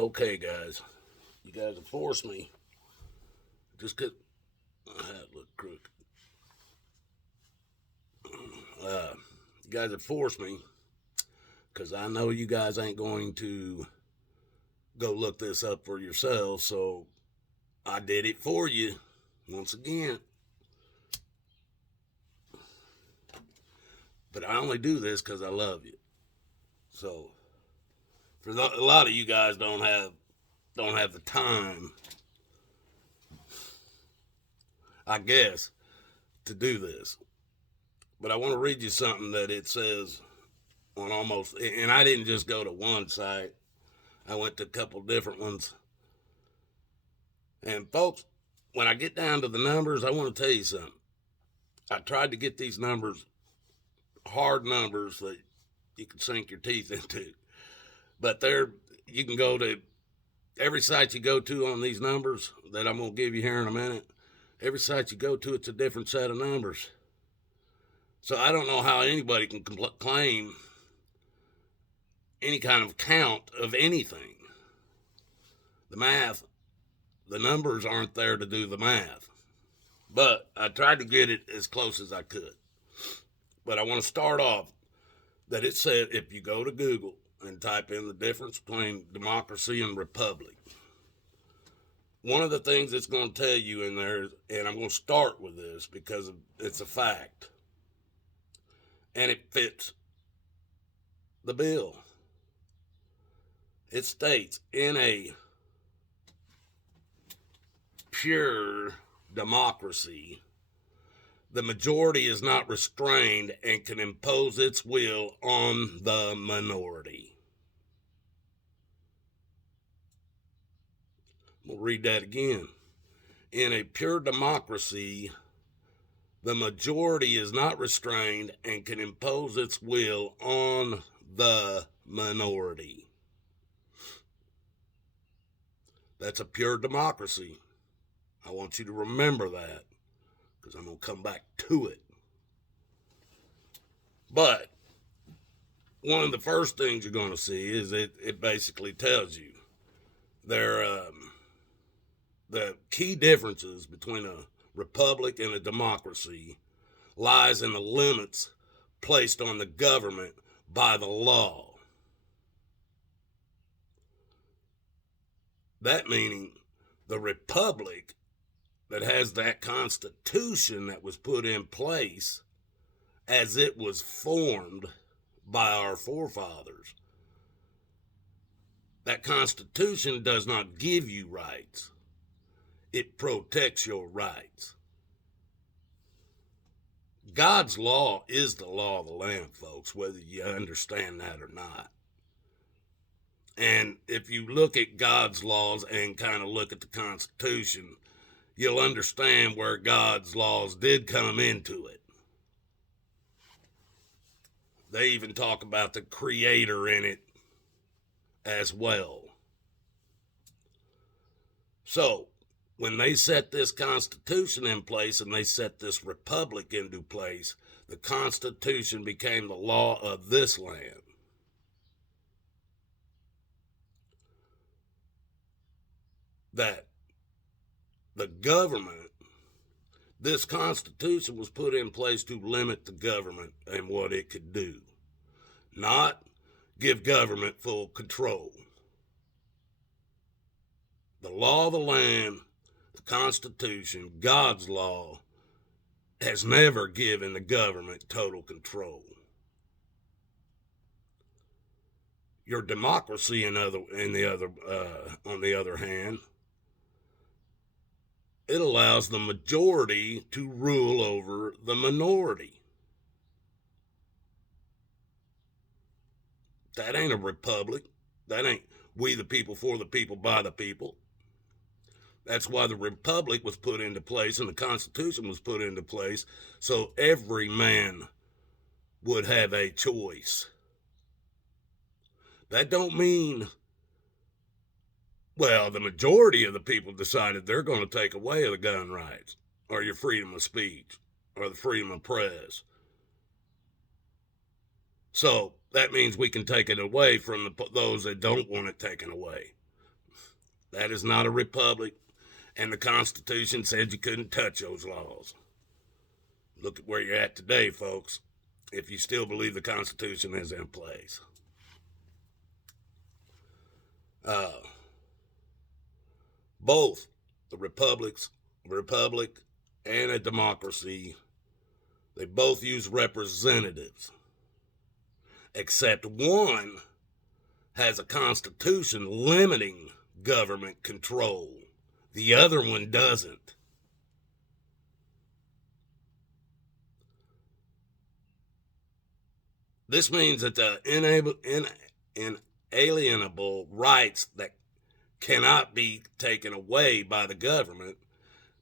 Okay, guys, you guys have forced me. Just get my hat look crooked. You guys have forced me because I know you guys ain't going to go look this up for yourselves. So I did it for you once again. But I only do this because I love you. So a lot of you guys don't have the time, I guess, to do this. But I want to read you something that it says on almost, and I didn't just go to one site. I went to a couple different ones. And folks, when I get down to the numbers, I want to tell you something. I tried to get these numbers, hard numbers that you can sink your teeth into. But you can go to every site you go to on these numbers that I'm going to give you here in a minute. Every site you go to, it's a different set of numbers. So I don't know how anybody can claim any kind of count of anything. The numbers aren't there to do the math. But I tried to get it as close as I could. But I want to start off that it said if you go to Google and type in the difference between democracy and republic, one of the things it's going to tell you in there, and I'm going to start with this because it's a fact, and it fits the bill. It states in a pure democracy, the majority is not restrained and can impose its will on the minority. We'll read that again. In a pure democracy, the majority is not restrained and can impose its will on the minority. That's a pure democracy. I want you to remember that because I'm going to come back to it. But one of the first things you're going to see is it basically tells you the key differences between a republic and a democracy lies in the limits placed on the government by the law. That meaning the republic that has that constitution that was put in place as it was formed by our forefathers. That constitution does not give you rights. It protects your rights. God's law is the law of the land, folks, whether you understand that or not. And if you look at God's laws and kind of look at the Constitution, you'll understand where God's laws did come into it. They even talk about the Creator in it as well. So, when they set this Constitution in place and they set this republic into place, the Constitution became the law of this land. That the government, this Constitution was put in place to limit the government and what it could do, not give government full control. The law of the land, the Constitution, God's law, has never given the government total control. Your democracy, on the other hand, it allows the majority to rule over the minority. That ain't a republic. That ain't we the people, for the people, by the people. That's why the republic was put into place and the Constitution was put into place, so every man would have a choice. That don't mean, well, the majority of the people decided they're going to take away the gun rights or your freedom of speech or the freedom of press. So that means we can take it away from those that don't want it taken away. That is not a republic, and the Constitution said you couldn't touch those laws. Look at where you're at today, folks, if you still believe the Constitution is in place. Both the republic and a democracy, they both use representatives, except one has a constitution limiting government control. The other one doesn't. This means that the inalienable rights that cannot be taken away by the government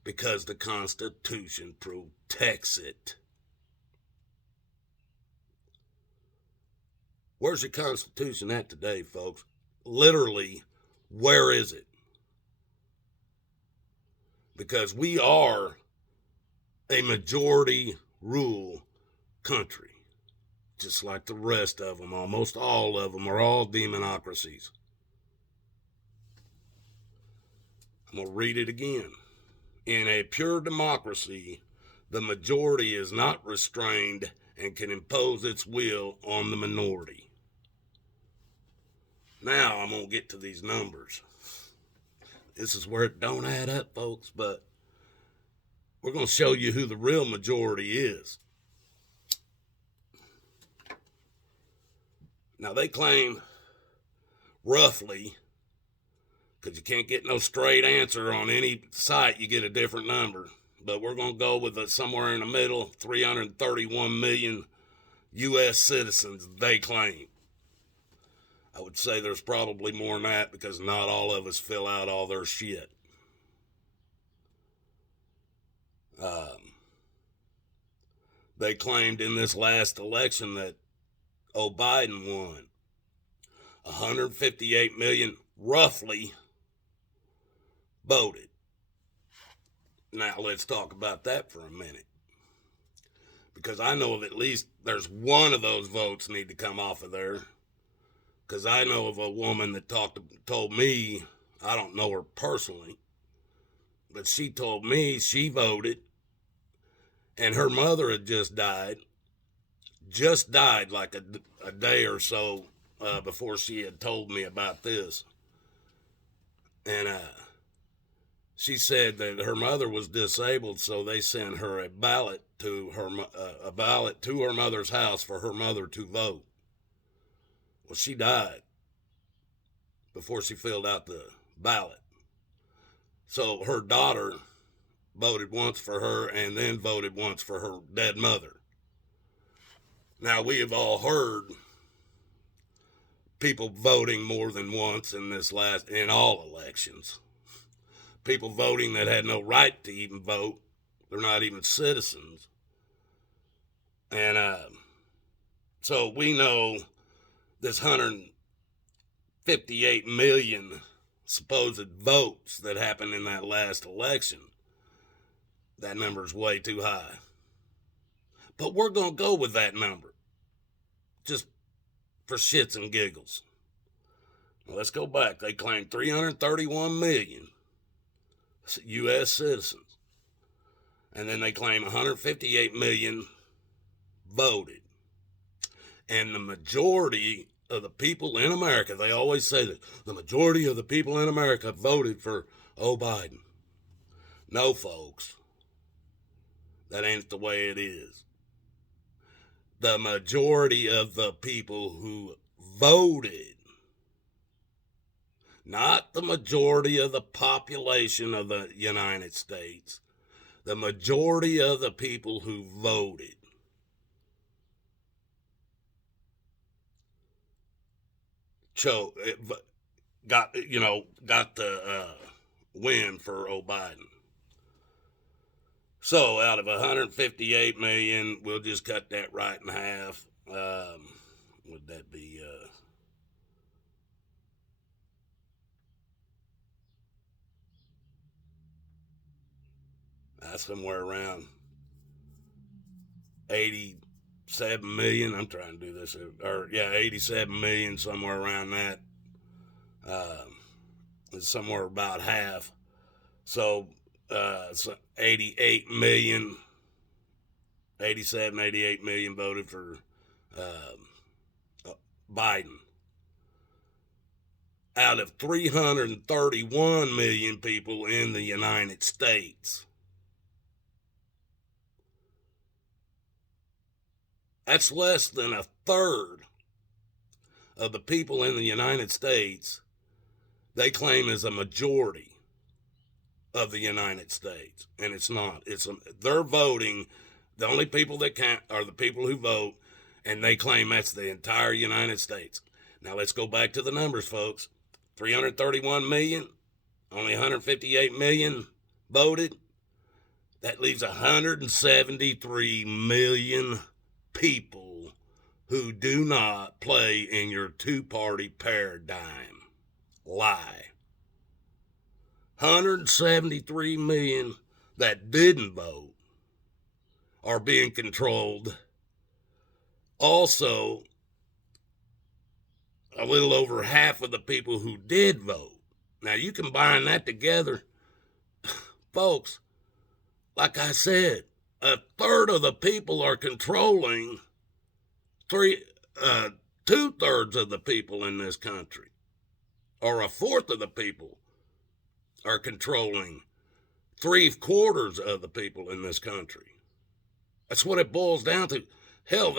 because the Constitution protects it. Where's your Constitution at today, folks? Literally, where is it? Because we are a majority rule country, just like the rest of them. Almost all of them are all demonocracies. I'm going to read it again. In a pure democracy, the majority is not restrained and can impose its will on the minority. Now I'm going to get to these numbers. This is where it don't add up, folks, but we're going to show you who the real majority is. Now they claim roughly, because you can't get no straight answer on any site, you get a different number. But we're going to go with somewhere in the middle, 331 million U.S. citizens, they claim. I would say there's probably more than that because not all of us fill out all their shit. They claimed in this last election that Biden won. 158 million, roughly, voted. Now let's talk about that for a minute. Because I know of at least there's one of those votes need to come off of there. Because I know of a woman that told me, I don't know her personally, but she told me she voted, and her mother had just died like a day or so before she had told me about this. And she said that her mother was disabled, so they sent her a ballot to her mother's house for her mother to vote. Well, she died before she filled out the ballot. So her daughter voted once for her and then voted once for her dead mother. Now, we have all heard people voting more than once in all elections. People voting that had no right to even vote. They're not even citizens. And so we know this 158 million supposed votes that happened in that last election. That number is way too high. But we're going to go with that number. Just for shits and giggles. Now let's go back. They claimed 331 million U.S. citizens. And then they claim 158 million voted. And the majority of the people in America, they always say that the majority of the people in America voted for Biden. No, folks. That ain't the way it is. The majority of the people who voted, not the majority of the population of the United States, the majority of the people who voted got the win for Biden. So out of 158 million, we'll just cut that right in half. Would that be somewhere around 87 million? I'm trying to do this, 87 million, somewhere around that. is somewhere about half. So, 88 million, 87, 88 million voted for Biden. Out of 331 million people in the United States. That's less than a third of the people in the United States they claim is a majority of the United States. And it's not. They're voting. The only people that count are the people who vote, and they claim that's the entire United States. Now let's go back to the numbers, folks. 331 million, only 158 million voted. That leaves 173 million people who do not play in your two-party paradigm. Lie. 173 million that didn't vote are being controlled. Also, a little over half of the people who did vote. Now, you combine that together, folks, like I said, a third of the people are controlling 2/3 of the people in this country, or a fourth of the people are controlling 3/4 of the people in this country. That's what it boils down to. Hell,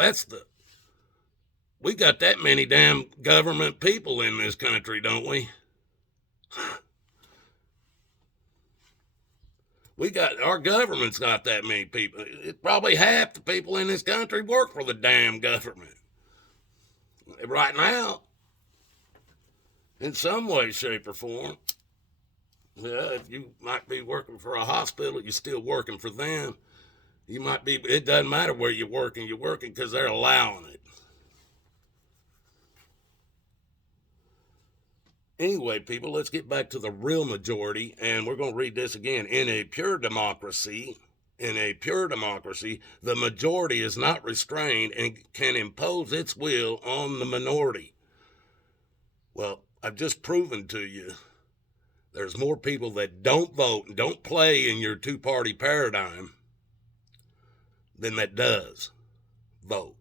we got that many damn government people in this country, don't we? Our government's got that many people. Probably half the people in this country work for the damn government. Right now, in some way, shape, or form. Yeah, if you might be working for a hospital, you're still working for them. You might be, it doesn't matter where you're working because they're allowing it. Anyway, people, let's get back to the real majority, and we're going to read this again. In a pure democracy, the majority is not restrained and can impose its will on the minority. Well, I've just proven to you there's more people that don't vote and don't play in your two-party paradigm than that does vote.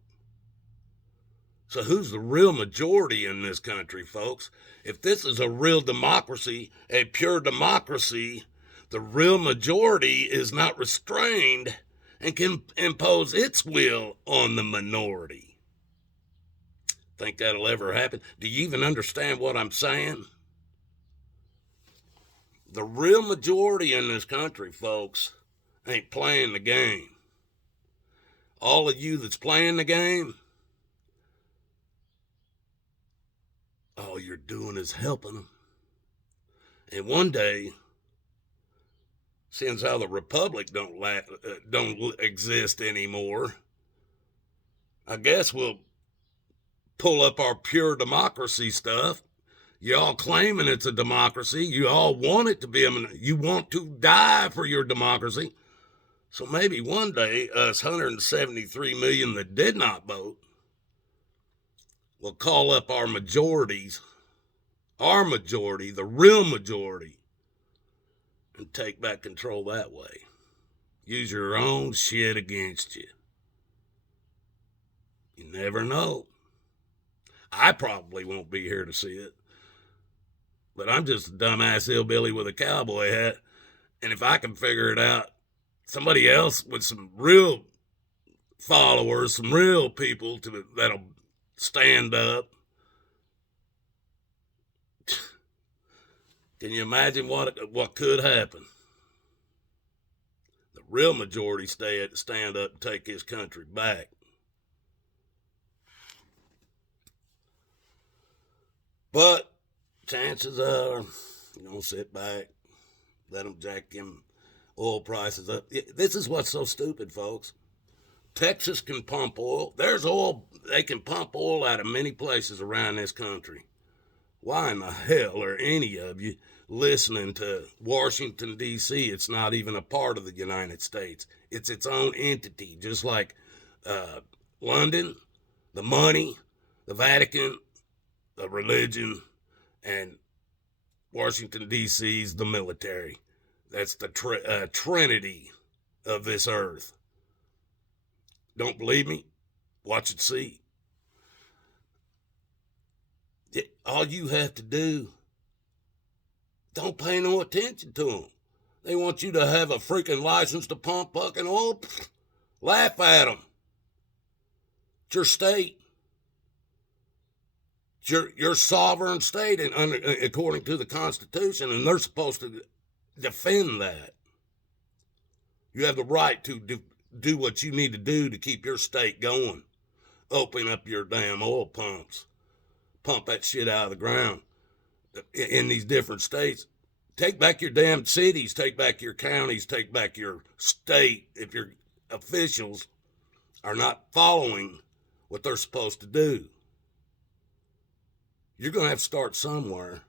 So who's the real majority in this country, folks? If this is a real democracy, a pure democracy, the real majority is not restrained and can impose its will on the minority. Think that'll ever happen? Do you even understand what I'm saying? The real majority in this country, folks, ain't playing the game. All of you that's playing the game, all you're doing is helping them. And one day, since how the republic don't exist anymore, I guess we'll pull up our pure democracy stuff. Y'all claiming it's a democracy. You all want it to be. You want to die for your democracy. So maybe one day, us 173 million that did not vote will call up our majorities, the real majority, and take back control that way. Use your own shit against you. You never know. I probably won't be here to see it. But I'm just a dumbass hillbilly with a cowboy hat. And if I can figure it out, somebody else with some real followers, some real people that'll stand up. Can you imagine what could happen? The real majority stand up and take this country back. But chances are you're going to sit back, let them jack them oil prices up. This is what's so stupid, folks. Texas can pump oil. There's oil. They can pump oil out of many places around this country. Why in the hell are any of you listening to Washington, D.C.? It's not even a part of the United States. It's its own entity, just like London, the money, the Vatican, the religion, and Washington, D.C. is the military. That's the trinity of this earth. Don't believe me? Watch and see. All you have to do, don't pay no attention to them. They want you to have a freaking license to pump fucking oil. Laugh at them. It's your state. It's your sovereign state, and according to the Constitution, and they're supposed to defend that. You have the right to do what you need to do to keep your state going. Open up your damn oil pumps. Pump that shit out of the ground in these different states. Take back your damn cities, take back your counties, take back your state if your officials are not following what they're supposed to do. You're going to have to start somewhere.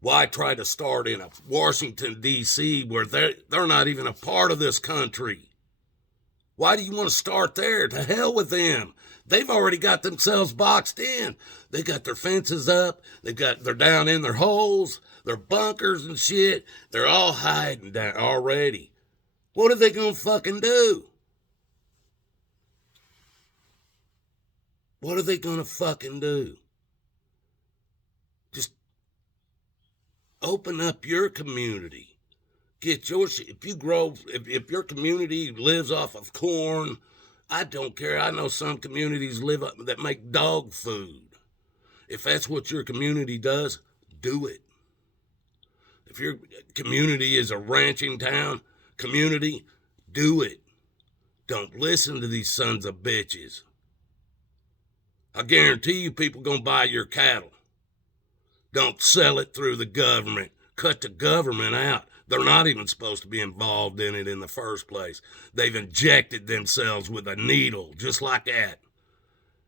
Why try to start in a Washington, D.C. where they're not even a part of this country? Why do you want to start there? To hell with them. They've already got themselves boxed in. They got their fences up. They're down in their holes, their bunkers and shit. They're all hiding down already. What are they going to fucking do? What are they going to fucking do? Just open up your community. Get your shit. If your community lives off of corn, I don't care. I know some communities that make dog food. If that's what your community does, do it. If your community is a ranching town community, do it. Don't listen to these sons of bitches. I guarantee you people gonna buy your cattle. Don't sell it through the government. Cut the government out. They're not even supposed to be involved in it in the first place. They've injected themselves with a needle, just like that,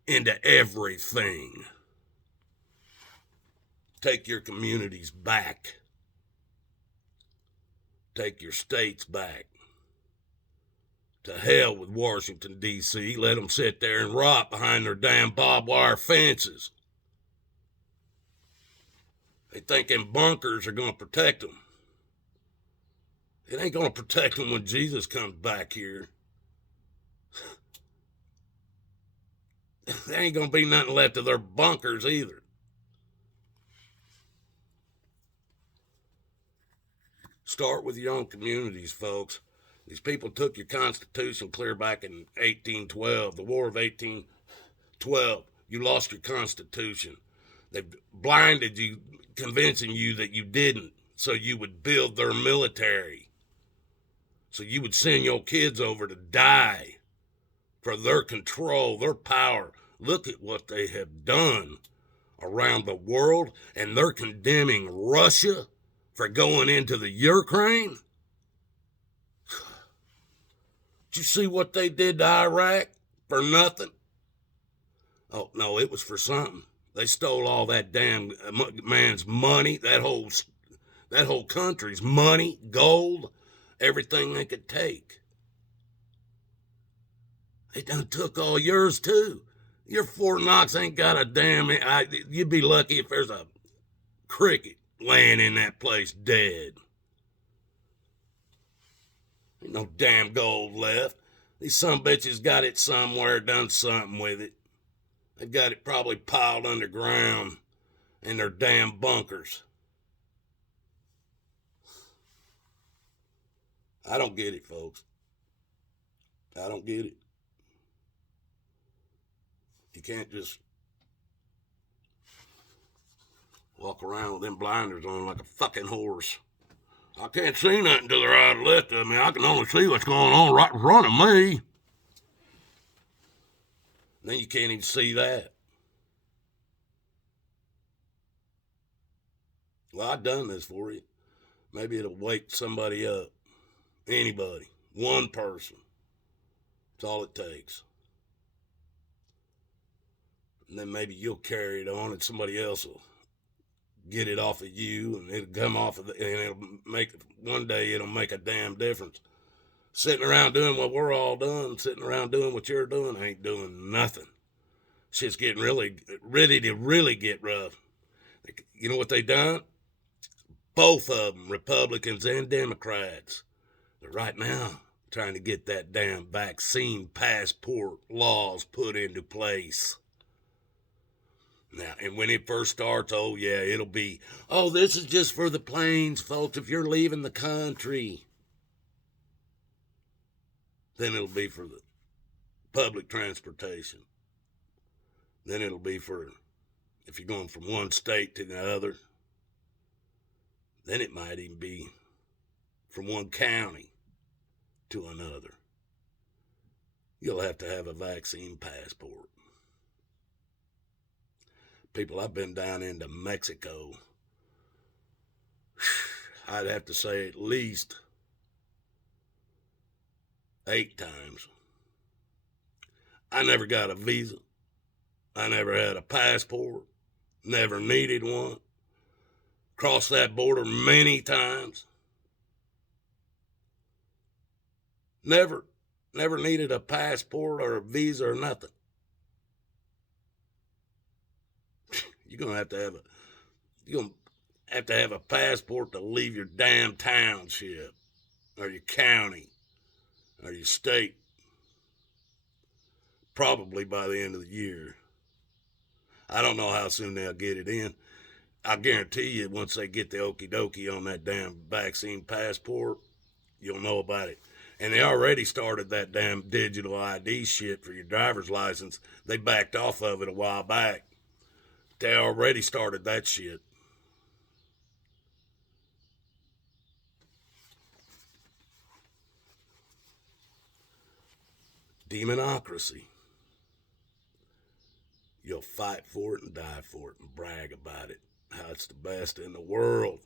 into everything. Take your communities back. Take your states back. To hell with Washington, D.C. Let them sit there and rot behind their damn barbed wire fences. They think them bunkers are going to protect them. It ain't going to protect them when Jesus comes back here. There ain't going to be nothing left of their bunkers either. Start with your own communities, folks. These people took your Constitution clear back in 1812, the War of 1812. You lost your Constitution. They blinded you, convincing you that you didn't, so you would build their military. So you would send your kids over to die for their control, their power. Look at what they have done around the world, and they're condemning Russia for going into the Ukraine. Did you see what they did to Iraq for nothing? Oh, no, it was for something. They stole all that damn man's money, that whole country's money, gold, everything they could take. They done took all yours, too. Your Fort Knox ain't got a damn... You'd be lucky if there's a cricket laying in that place dead. Ain't no damn gold left. These sumbitches got it somewhere, done something with it. They've got it probably piled underground in their damn bunkers. I don't get it, folks. I don't get it. You can't just walk around with them blinders on like a fucking horse. I can't see nothing to the right or left of me. I can only see what's going on right in front of me. Then you can't even see that. Well, I've done this for you. Maybe it'll wake somebody up. Anybody. One person. That's all it takes. And then maybe you'll carry it on and somebody else will get it off of you, and it'll come off of and it'll make, one day it'll make a damn difference. Sitting around doing what we're all doing, sitting around doing what you're doing, ain't doing nothing. Shit's getting ready to really get rough. You know what they done? both of them, Republicans and Democrats. But right now, trying to get that damn vaccine passport laws put into place. Now, and when it first starts, oh yeah, it'll be, oh, this is just for the planes, folks, if you're leaving the country. Then it'll be for the public transportation. Then it'll be for if you're going from one state to the other. Then it might even be from one county to another. You'll have to have a vaccine passport. People, I've been down into Mexico. I'd have to say at least 8 times. I never got a visa. I never had a passport. Never needed one. Crossed that border many times. Never needed a passport or a visa or nothing. You're gonna have to have a passport to leave your damn township or your county or your state. Probably by the end of the year. I don't know how soon they'll get it in. I guarantee you, once they get the okie dokie on that damn vaccine passport, you'll know about it. And they already started that damn digital ID shit for your driver's license. They backed off of it a while back. They already started that shit. Demonocracy. You'll fight for it and die for it and brag about it. How it's the best in the world.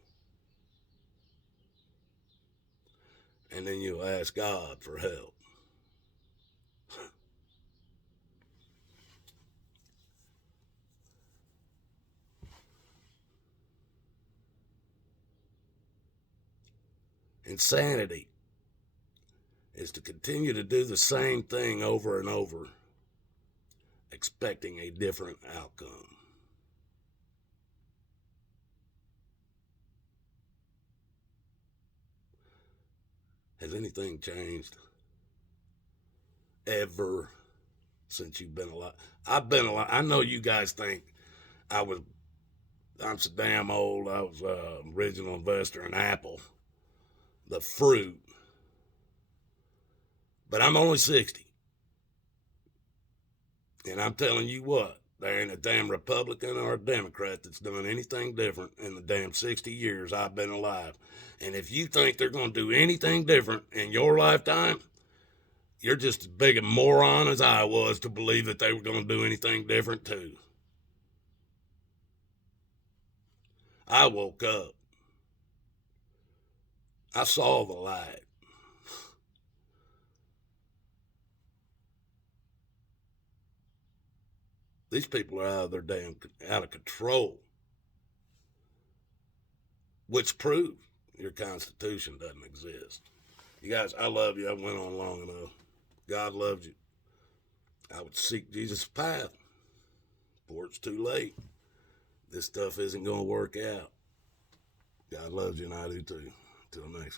And then you'll ask God for help. Insanity is to continue to do the same thing over and over, expecting a different outcome. Has anything changed? Ever since you've been alive? I've been alive. I know you guys think I'm so damn old. I was an original investor in Apple, the fruit. But I'm only 60. And I'm telling you what, there ain't a damn Republican or a Democrat that's done anything different in the damn 60 years I've been alive. And if you think they're going to do anything different in your lifetime, you're just as big a moron as I was to believe that they were going to do anything different too. I woke up. I saw the light. These people are out of control. Which proves your Constitution doesn't exist. You guys, I love you. I went on long enough. God loves you. I would seek Jesus' path before it's too late. This stuff isn't going to work out. God loves you and I do too. Till next.